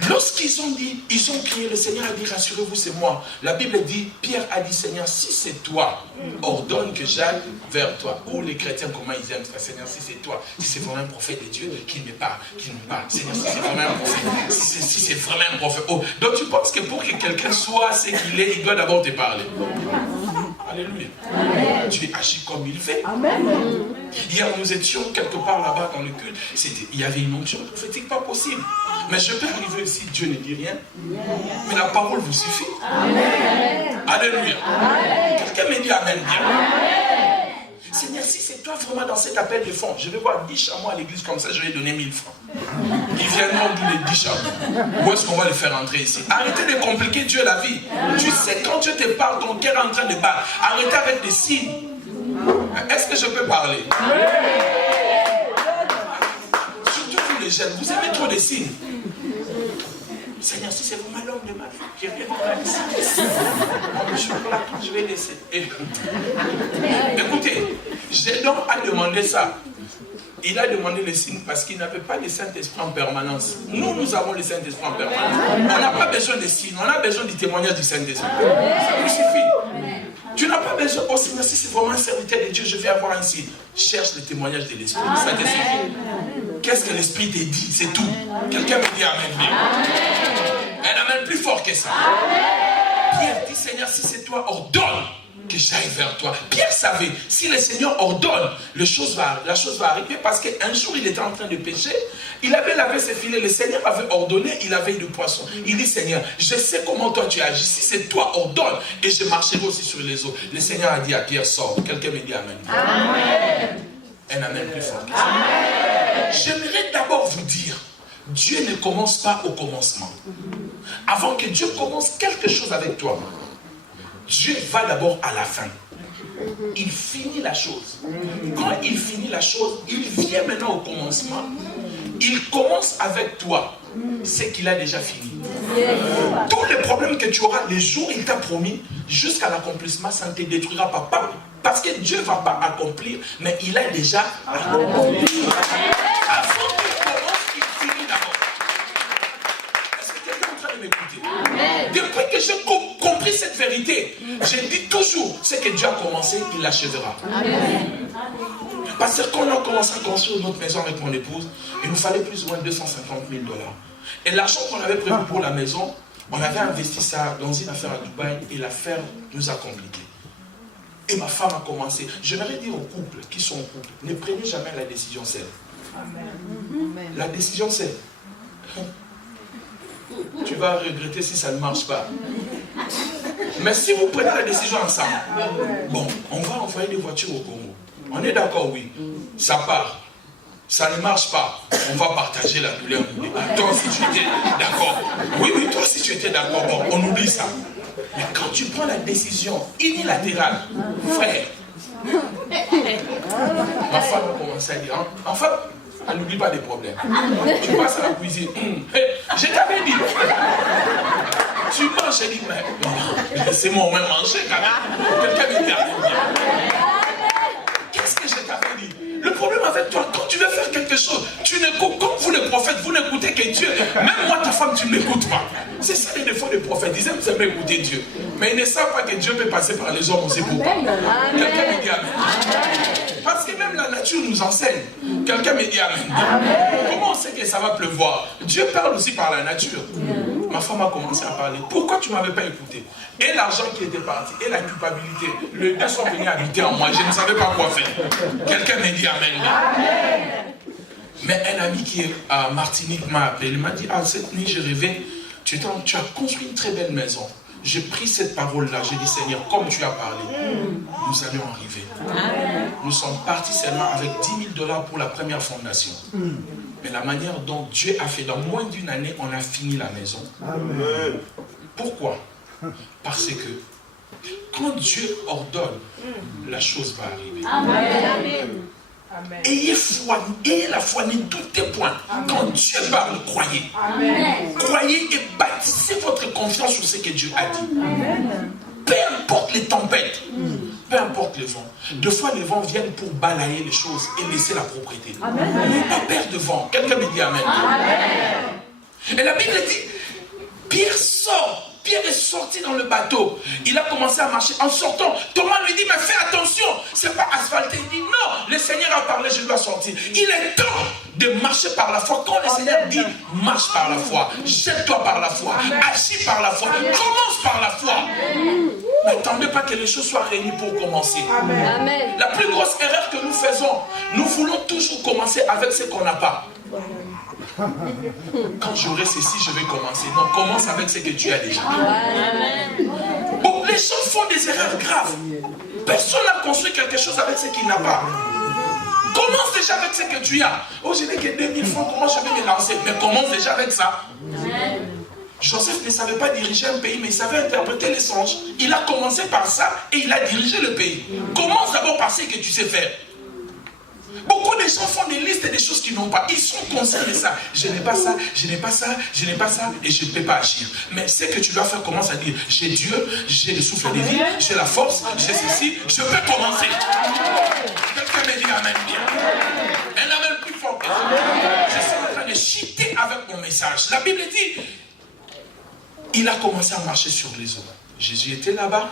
lorsqu'ils ont dit, ils ont crié, le Seigneur a dit, rassurez-vous, c'est moi. La Bible dit, Pierre a dit, Seigneur, si c'est toi, ordonne que j'aille vers toi. Ou les chrétiens, comment ils aiment ça, Seigneur, si c'est toi, si c'est vraiment un prophète de Dieu, qu'il me parle, Seigneur, si c'est vraiment un prophète, si c'est vraiment un prophète. Oh. Donc tu penses que pour que quelqu'un soit ce qu'il est, il doit d'abord te parler. Alléluia. Amen. Dieu agit comme il fait. Amen. Hier, nous étions quelque part là-bas dans le culte. Il y avait une onction prophétique, pas possible. Mais je peux arriver ici, Dieu ne dit rien. Mais la parole vous suffit. Amen. Alléluia. Amen. Quelqu'un me dit Amen. Amen. Seigneur, si c'est toi vraiment dans cet appel de fonds, je vais voir 10 chameaux à l'église comme ça, je vais donner 1000 francs. Ils viendront d'où les 10 chameaux. Où est-ce qu'on va les faire entrer ici? Arrêtez de compliquer Dieu la vie. Tu sais, quand Dieu te parle, ton cœur est en train de battre. Arrêtez avec des signes. Est-ce que je peux parler? Surtout vous les jeunes, vous avez trop de signes. Seigneur, si c'est vraiment l'homme de ma vie, je vais voir la liste. Je vais laisser. Écoutez, j'ai donc à demander ça. Il a demandé les signes parce qu'il n'avait pas le Saint-Esprit en permanence. Nous avons le Saint-Esprit en permanence. On n'a pas besoin de signes, on a besoin du témoignage du Saint-Esprit. Ça vous suffit. Tu n'as pas besoin, oh Seigneur, si c'est vraiment un serviteur de Dieu, je vais avoir un signe. Cherche le témoignage de l'Esprit. Ça te suffit. Qu'est-ce que l'Esprit te dit? C'est tout. Quelqu'un me dit Amen. Elle n'a même plus fort que ça. Pierre dit, Seigneur, si c'est toi, ordonne que j'aille vers toi. Pierre savait, si le Seigneur ordonne, la chose va arriver parce qu'un jour il était en train de pécher, il avait lavé ses filets, le Seigneur avait ordonné, il avait du poisson. Il dit, Seigneur, je sais comment toi tu agis, si c'est toi, ordonne, et je marcherai aussi sur les eaux. Le Seigneur a dit à Pierre, sors. Quelqu'un me dit Amen. Amen. Un Amen plus fort que ça. J'aimerais d'abord vous dire, Dieu ne commence pas au commencement. Avant que Dieu commence quelque chose avec toi, Dieu va d'abord à la fin. Il finit la chose. Quand il finit la chose, il vient maintenant au commencement. Il commence avec toi ce qu'il a déjà fini. Tous les problèmes que tu auras, les jours il t'a promis, jusqu'à l'accomplissement, ça ne te détruira pas. Parce que Dieu ne va pas accomplir, mais il a déjà accompli. Avant qu'il commence, il finit d'abord. Est-ce que quelqu'un est en train de m'écouter? Depuis que j'ai compris cette vérité, je dis toujours, ce que Dieu a commencé, il l'achèvera. Parce que quand on a commencé à construire notre maison avec mon épouse, il nous fallait plus ou moins 250 000 $. Et l'argent qu'on avait prévu pour la maison, on avait investi ça dans une affaire à Dubaï et l'affaire nous a compliqué. Et ma femme a commencé. J'aimerais dire aux couples qui sont en couple, ne prenez jamais la décision seule. La décision seule. Tu vas regretter si ça ne marche pas. Mais si vous prenez la décision ensemble, bon, on va envoyer des voitures au Congo. On est d'accord, oui. Ça part. Ça ne marche pas. On va partager la douleur. Toi aussi tu étais d'accord. Oui, toi aussi tu étais d'accord. Bon, on oublie ça. Mais quand tu prends la décision unilatérale, frère, ma femme a commencé à dire, enfin, elle n'oublie pas des problèmes. Tu passes à la cuisine. Je t'avais dit. Tu manges, je dis, mais laissez-moi au moins manger quand même. Quelqu'un me dit, qu'est-ce que je t'avais dit? Le problème avec toi, quand tu veux faire quelque chose, tu n'écoutes, comme vous les prophètes, vous n'écoutez que Dieu. Même moi, ta femme, tu ne m'écoutes pas. C'est ça les défauts des prophètes. Ils aiment seulement écouter Dieu. Mais ils ne savent pas que Dieu peut passer par les hommes aussi pour parler. Quelqu'un me dit Amen. Parce que même la nature nous enseigne. Quelqu'un me dit Amen. Comment on sait que ça va pleuvoir? Dieu parle aussi par la nature. Ma femme a commencé à parler. Pourquoi tu ne m'avais pas écouté? Et l'argent qui était parti, et la culpabilité. Les deux sont venus habiter en moi. Je ne savais pas quoi faire. Quelqu'un me dit Amen. Mais un ami qui est à Martinique m'a appelé. Il m'a dit, cette nuit j'ai rêvé. Tu as construit une très belle maison. J'ai pris cette parole-là. J'ai dit, Seigneur, comme tu as parlé, nous allions arriver. Nous sommes partis seulement avec 10 000 $ pour la première fondation. Mais la manière dont Dieu a fait, dans moins d'une année, on a fini la maison. Pourquoi? Parce que Quand Dieu ordonne, la chose va arriver. Amen. Ayez la foi, ne doutez point. Quand Dieu parle, croyez. Amen. Croyez et bâtissez votre confiance sur ce que Dieu a dit. Amen. Peu importe les tempêtes, peu importe les vents. Des fois, les vents viennent pour balayer les choses et laisser la propriété. N'ayez pas peur de vent. Quelqu'un me dit Amen. Et la Bible dit, Pierre sort. Pierre est sorti dans le bateau. Il a commencé à marcher. En sortant, Thomas lui dit, mais fais attention, c'est pas asphalté. Il dit, non, le Seigneur a parlé, je dois sortir. Il est temps de marcher par la foi. Quand le Seigneur dit, marche par la foi, jette-toi par la foi, agis par la foi, commence par la foi. N'attendez pas que les choses soient réunies pour commencer. Amen. La plus grosse erreur que nous faisons, nous voulons toujours commencer avec ce qu'on n'a pas. Quand j'aurai ceci, je vais commencer. Non, commence avec ce que tu as déjà. Bon, les gens font des erreurs graves. Personne n'a construit quelque chose avec ce qu'il n'a pas. Commence déjà avec ce que tu as. Oh, je n'ai que 2000 francs, comment je vais me lancer? Mais commence déjà avec ça. Joseph ne savait pas diriger un pays, mais il savait interpréter les songes. Il a commencé par ça et il a dirigé le pays. Commence d'abord par ce que tu sais faire. Beaucoup de gens font des listes des choses qu'ils n'ont pas. Ils sont conscients de ça. Je n'ai pas ça, je n'ai pas ça, je n'ai pas ça et je ne peux pas agir. Mais ce que tu dois faire, commence à dire, j'ai Dieu, j'ai le souffle de vie, j'ai la force, j'ai ceci, je peux commencer. Quelqu'un me dit Amen bien. Un amen plus fort que ça. Je suis en train de chuter avec mon message. La Bible dit, il a commencé à marcher sur les eaux. Jésus était là-bas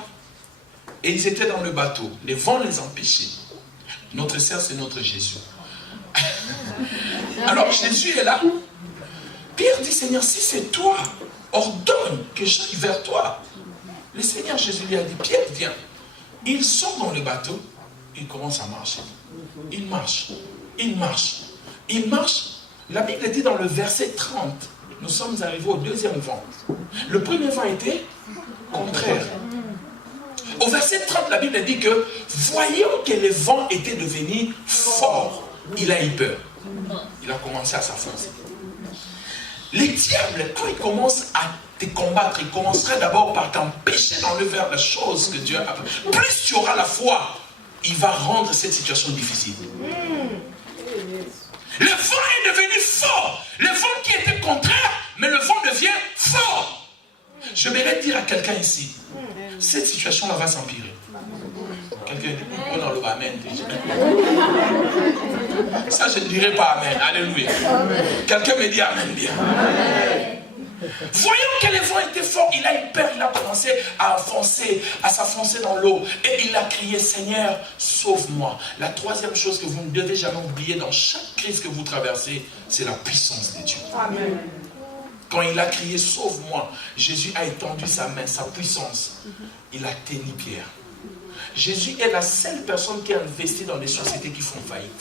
et ils étaient dans le bateau. Les vents les empêchaient. Notre sœur, c'est notre Jésus. Alors Jésus est là. Pierre dit, Seigneur, si c'est toi, ordonne que j'aille vers toi. Le Seigneur Jésus lui a dit, Pierre, viens. Il sort dans le bateau, il commence à marcher. Il marche, il marche, il marche. La Bible dit dans le verset 30, nous sommes arrivés au deuxième vent. Le premier vent était contraire. Au verset 30, la Bible dit que, voyant que le vent était devenu fort, il a eu peur. Il a commencé à s'enfoncer. Les diables, quand ils commencent à te combattre, ils commenceraient d'abord par t'empêcher d'enlever vers la chose que Dieu a appelée. Plus tu auras la foi, il va rendre cette situation difficile. Le vent est devenu fort. Le vent qui était contraire, mais le vent devient fort. Je voudrais dire à quelqu'un ici, cette situation-là va s'empirer. Quelqu'un dit, on a le amen. Ça, je ne dirais pas amen. Alléluia. Quelqu'un me dit amen bien. Voyant que le vent était fort, il a eu peur, il a commencé à s'enfoncer dans l'eau. Et il a crié, Seigneur, sauve-moi. La troisième chose que vous ne devez jamais oublier dans chaque crise que vous traversez, c'est la puissance de Dieu. Amen. Quand il a crié, sauve-moi, Jésus a étendu sa main, sa puissance. Il a tenu Pierre. Jésus est la seule personne qui a investi dans des sociétés qui font faillite.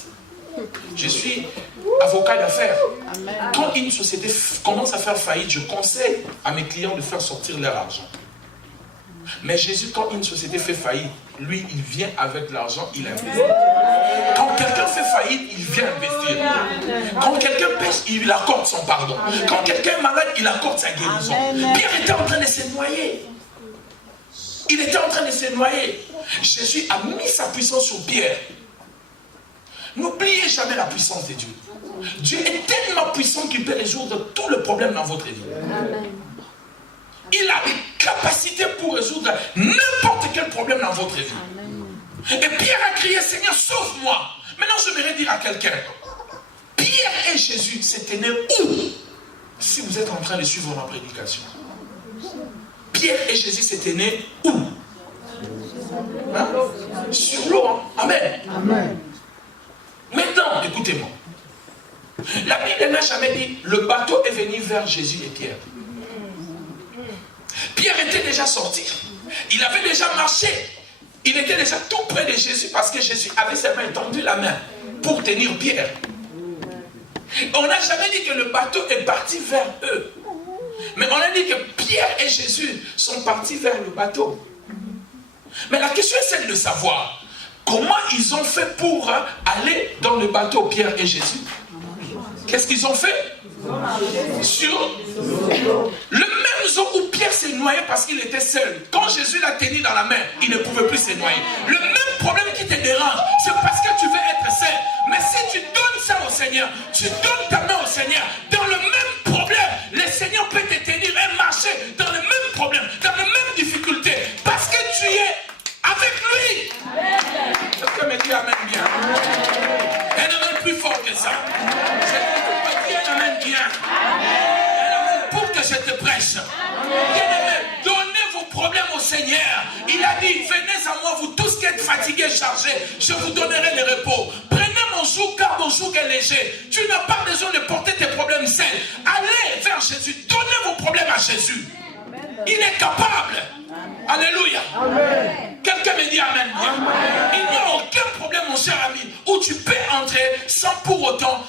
Je suis avocat d'affaires. Quand une société commence à faire faillite, je conseille à mes clients de faire sortir leur argent. Mais Jésus, quand une société fait faillite, lui, il vient avec l'argent, il investit. Quand quelqu'un fait faillite, il vient investir. Quand quelqu'un pêche, il accorde son pardon. Quand quelqu'un est malade, il accorde sa guérison. Pierre était en train de se noyer. Il était en train de se noyer. Jésus a mis sa puissance sur Pierre. N'oubliez jamais la puissance de Dieu. Dieu est tellement puissant qu'il peut résoudre tous les problèmes dans votre vie. Amen. Il a des capacités pour résoudre n'importe quel problème dans votre vie. Amen. Et Pierre a crié, Seigneur, sauve-moi. Maintenant, je voudrais dire à quelqu'un, Pierre et Jésus s'étaient nés où? Si vous êtes en train de suivre ma prédication. Pierre et Jésus s'étaient nés où? Hein? Sur l'eau. Hein? Amen. Amen. Maintenant, écoutez-moi. La Bible n'a jamais dit, le bateau est venu vers Jésus et Pierre. Pierre était déjà sorti. Il avait déjà marché. Il était déjà tout près de Jésus parce que Jésus avait sa main tendue la main pour tenir Pierre. On n'a jamais dit que le bateau est parti vers eux. Mais on a dit que Pierre et Jésus sont partis vers le bateau. Mais la question est celle de savoir comment ils ont fait pour aller dans le bateau, Pierre et Jésus. Qu'est-ce qu'ils ont fait? Sur le même eau où Pierre Pierre s'est noyé parce qu'il était seul. Quand Jésus l'a tenu dans la main, il ne pouvait plus se noyer. Le même problème qui te dérange, c'est parce que tu veux être seul. Mais si tu donnes ça au Seigneur, tu donnes ta main au Seigneur, dans le même problème, le Seigneur peut te tenir et marcher dans le même problème, dans les mêmes difficultés, parce que tu es avec lui. Quelqu'un me dit amen bien. Un amen plus fort que ça. Je dis un amen bien. Pour que je te prêche. Donnez vos problèmes au Seigneur. Il a dit, venez à moi, vous tous qui êtes fatigués et chargés, je vous donnerai le repos. Prenez mon joug, car mon joug est léger. Tu n'as pas besoin de porter tes problèmes seuls. Allez vers Jésus, donnez vos problèmes à Jésus. Il est capable. Alléluia. Quelqu'un me dit amen. Il n'y a aucun problème, mon cher ami, où tu peux entrer sans pour autant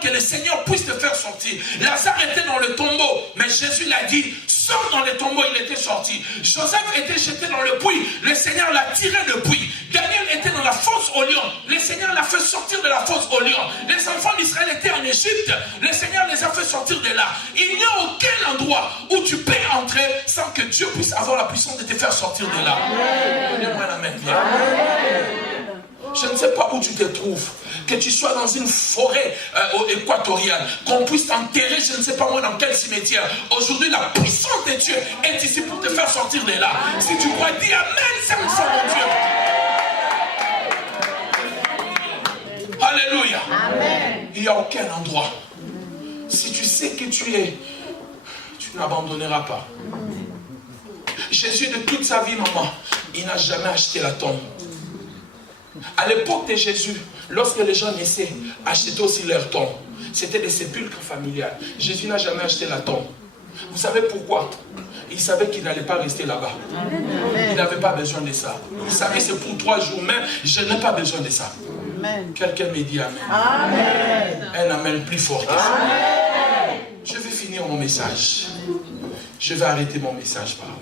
que le Seigneur puisse te faire sortir. Lazare était dans le tombeau, mais Jésus l'a dit, sors dans le tombeau, il était sorti. Joseph était jeté dans le puits, le Seigneur l'a tiré du puits. Daniel était dans la fosse au lion, le Seigneur l'a fait sortir de la fosse au lion. Les enfants d'Israël étaient en Égypte, le Seigneur les a fait sortir de là. Il n'y a aucun endroit où tu peux entrer sans que Dieu puisse avoir la puissance de te faire sortir de là. Donnez-moi la main. Je ne sais pas où tu te trouves, que tu sois dans une forêt équatoriale, qu'on puisse t'enterrer, je ne sais pas moi dans quel cimetière. Aujourd'hui, la puissance de Dieu est ici pour te faire sortir de là. Si tu crois, dis amen, c'est mon Dieu. Alléluia. Amen. Il n'y a aucun endroit. Si tu sais que tu n'abandonneras pas. Jésus, de toute sa vie, maman, il n'a jamais acheté la tombe. À l'époque de Jésus, lorsque les gens naissaient, achetaient aussi leur tombe. C'était des sépulcres familiales. Jésus n'a jamais acheté la tombe. Vous savez pourquoi? Il savait qu'il n'allait pas rester là-bas. Il n'avait pas besoin de ça. Il savait que c'est pour 3 jours, mais je n'ai pas besoin de ça. Quelqu'un me dit amen. Amen. Un amen plus fort que ça. Amen. Je vais finir mon message. Je vais arrêter mon message par là.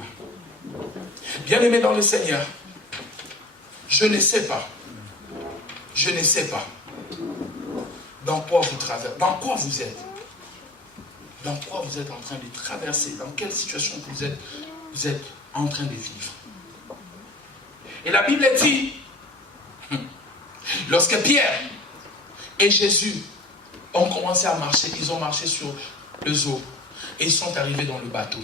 Bien-aimés dans le Seigneur, je ne sais pas dans quoi vous traversez, dans quoi vous êtes. Dans quoi vous êtes en train de traverser, dans quelle situation vous êtes en train de vivre. Et la Bible dit, lorsque Pierre et Jésus ont commencé à marcher, ils ont marché sur les eaux et ils sont arrivés dans le bateau.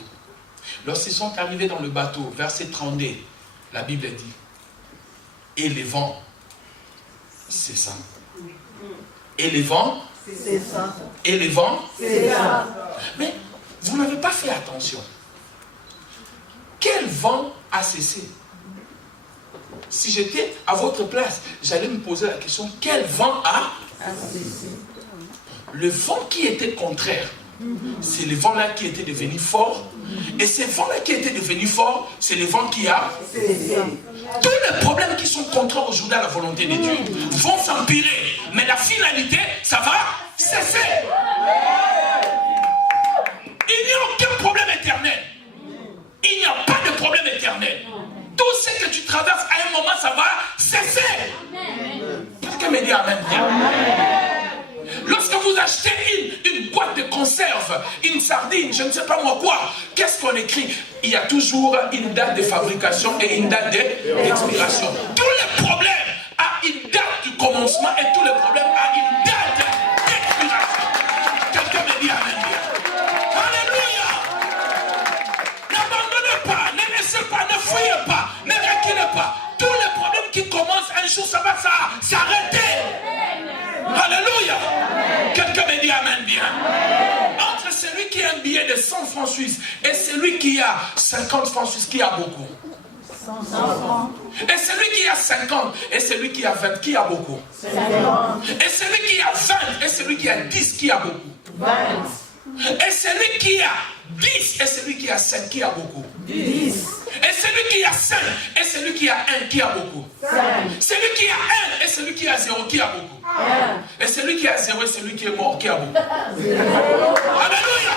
Lorsqu'ils sont arrivés dans le bateau, verset 32, la Bible dit, et les vents cessa. Et les vents cessa. Et les vents cessa. Mais vous n'avez pas fait attention. Quel vent a cessé? Si j'étais à votre place, j'allais me poser la question, quel vent a cessé? Le vent qui était contraire, c'est le vent là qui était devenu fort. Et ce vent là qui était devenu fort, c'est le vent qui a cessé. Tous les problèmes qui sont contraires aujourd'hui à la volonté de Dieu vont s'empirer. Mais la finalité, ça va cesser. Il n'y a aucun problème éternel. Il n'y a pas de problème éternel. Tout ce que tu traverses à un moment, ça va cesser. Quelqu'un me dit amen. Lorsque vous achetez une boîte de conserve, une sardine, je ne sais pas moi quoi, qu'est-ce qu'on écrit? Il y a toujours une date de fabrication et une date d'expiration. Tous les problèmes ont une date du commencement et tous les problèmes ont une date d'expiration. Quelqu'un me dit amen. Alléluia. N'abandonnez pas, ne laissez pas, ne fuyez pas, ne reculez pas. Tous les problèmes qui commencent un jour, ça va s'arrêter. Alléluia. Quelqu'un me dit amen bien. Entre celui qui a un billet de 100 francs suisses et celui qui a 50 francs suisses, qui a beaucoup? 100 francs. Et celui qui a 50 et celui qui a 20, qui a beaucoup? 50. Et celui qui a 20 et celui qui a 10, qui a beaucoup? 20. Et celui qui a 10 et celui qui a 5, qui a beaucoup? 10. Et celui qui a 5 et celui qui a 1, qui a beaucoup? 5. Celui qui a 1 et celui qui a 0, qui a beaucoup? 1. Et celui qui a 0 et celui qui est mort, qui a beaucoup? 0. Alléluia.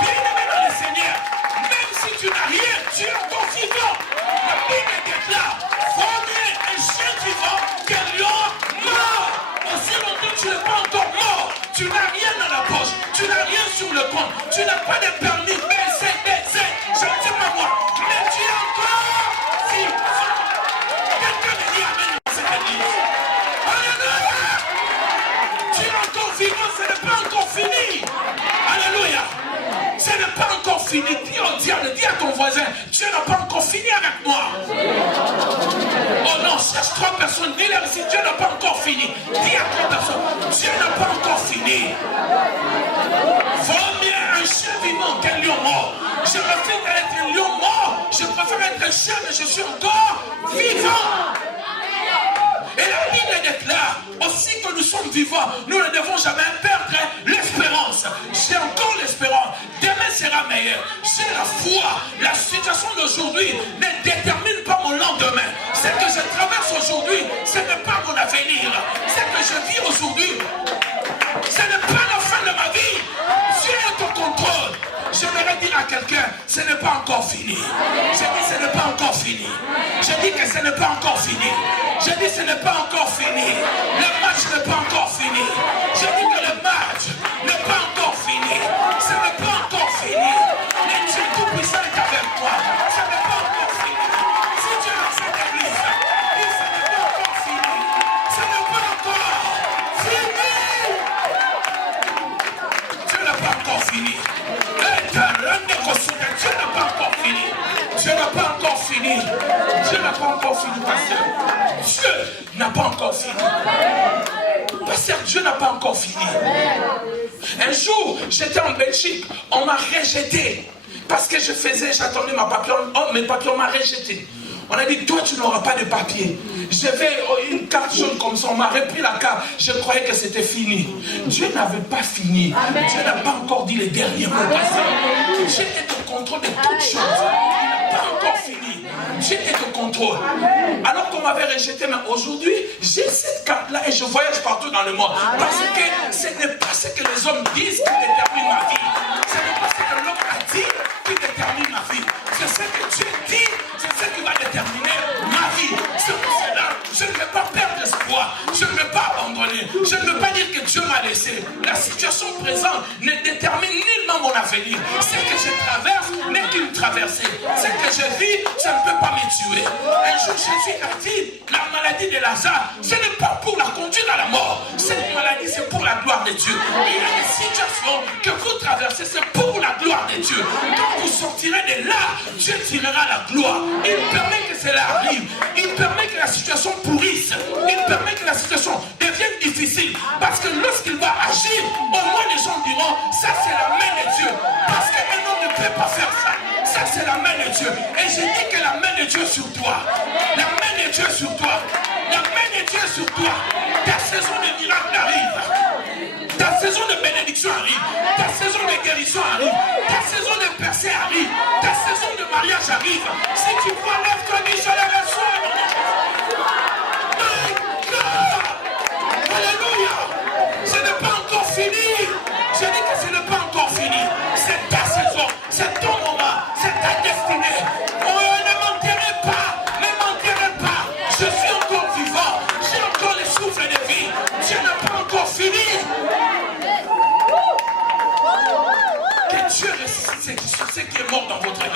Bien-aimé dans le Seigneur, même si tu n'as rien, tu es encore vivant. La Bible déclare, vaut mieux un chien vivant qu'un lion mort. Aussi longtemps que tu n'es pas encore mort, tu n'as rien dans la poche, tu n'as rien sur le compte, tu n'as pas de permis, BC. fini. Dis au diable, dis à ton voisin, Dieu n'a pas encore fini avec moi. Oh non, cherche 3 personnes, dis-leur si Dieu n'a pas encore fini. Dis à 3 personnes, Dieu n'a pas encore fini. Vaut mieux un chien vivant qu'un lion mort. Je refuse d'être un lion mort. Je préfère être un chien, mais je suis encore vivant. Et la Bible déclare aussi que nous sommes vivants. Nous ne devons jamais perdre l'espérance. J'ai encore l'espérance. Demain sera meilleur. J'ai la foi. La situation d'aujourd'hui ne détermine pas mon lendemain. Ce que je traverse aujourd'hui, ce n'est pas mon avenir. Ce que je vis aujourd'hui, ce n'est pas la fin de ma vie. Dieu est au contrôle. J'aimerais dire à quelqu'un, ce n'est pas encore fini. J'ai dit, ce n'est pas encore fini. J'ai dit que ce n'est pas encore fini. J'ai dit, ce n'est pas encore fini. Le match n'est pas encore fini. J'ai dit que le match n'est pas encore fini. Ce n'est pas encore fini. Le Dieu Tout-Puissant est avec moi. Ce n'est pas encore fini. Si Dieu dans cette église, dit, ce n'est pas encore fini. Ce n'est pas encore fini. Dieu n'a pas encore fini. Dieu n'a pas encore fini. Dieu n'a pas encore fini. Dieu n'a pas encore fini, pasteur. Dieu n'a pas encore fini. Pasteur, Dieu n'a pas encore fini. Un jour, j'étais en Belgique, on m'a rejeté. Parce que j'attendais ma papier. Oh, mes papiers, on m'a rejeté. On a dit, toi, tu n'auras pas de papier. J'avais une carte jaune comme ça, on m'a repris la carte. Je croyais que c'était fini. Dieu n'avait pas fini. Amen. Dieu n'a pas encore dit les derniers mots. Dieu est au contrôle de toutes choses. Il n'a pas encore fini. Dieu est au contrôle. Alors qu'on m'avait rejeté, mais aujourd'hui, j'ai cette carte-là et je voyage partout dans le monde. Parce que ce n'est pas ce que les hommes disent qui détermine ma vie. Ce n'est pas ce que l'homme a dit qui détermine ma vie. C'est ce que Dieu dit, c'est ce qui va déterminer ma vie. C'est pour cela, je ne vais pas perdre espoir. Je ne vais pas abandonner. Je ne veux pas dire que Dieu m'a laissé. La situation présente ne détermine nullement mon avenir. Ce que je traverse n'est qu'une traversée. Ce que je vis, ça ne peut pas me tuer. Un jour, Jésus a dit, la maladie de Lazare, ce n'est pas pour la conduire à la mort. Cette maladie, c'est pour la gloire de Dieu. Il y a des situations que vous traversez, c'est pour la gloire de Dieu. Quand vous sortirez de là, Dieu tirera la gloire. Il permet que cela arrive. Il permet que la situation pourrisse. Il permet que la situation devienne difficile. Parce que lorsqu'il va agir, au moins les gens diront, ça c'est la main de Dieu. Parce qu'un homme ne peut pas faire ça. Ça c'est la main de Dieu. Et je dis que la main de Dieu sur toi. La main de Dieu sur toi. La main de Dieu sur toi. Ta saison de miracle arrive. Ta saison de bénédiction arrive. Ta saison de guérison arrive. Ta saison de percée arrive. Ta saison de mariage arrive. Si tu crois, lève-toi, dis, je la reçois. My God! Alléluia! Ce n'est pas encore fini. Je dis que ce n'est pas encore fini. C'est ta saison. C'est ton moment. C'est ta destinée. Oh, ne mentirez pas. Ne mentirez pas. Je suis encore vivant. J'ai encore le souffle de vie. Dieu n'a pas encore fini. Que Dieu ressuscite ce qui est mort dans votre vie.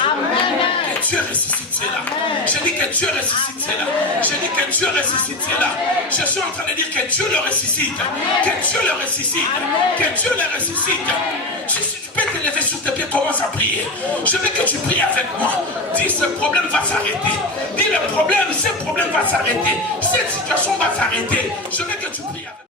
Que Dieu ressuscite cela. Je dis que Dieu ressuscite cela. Je dis que Dieu ressuscite cela. Je suis en train de dire que Dieu le ressuscite. Que Dieu le ressuscite. Que Dieu le ressuscite. Si tu peux te lever sur tes pieds, commence à prier. Je veux que tu pries avec moi. Dis, ce problème va s'arrêter. Dis, ce problème va s'arrêter. Cette situation va s'arrêter. Je veux que tu pries avec moi.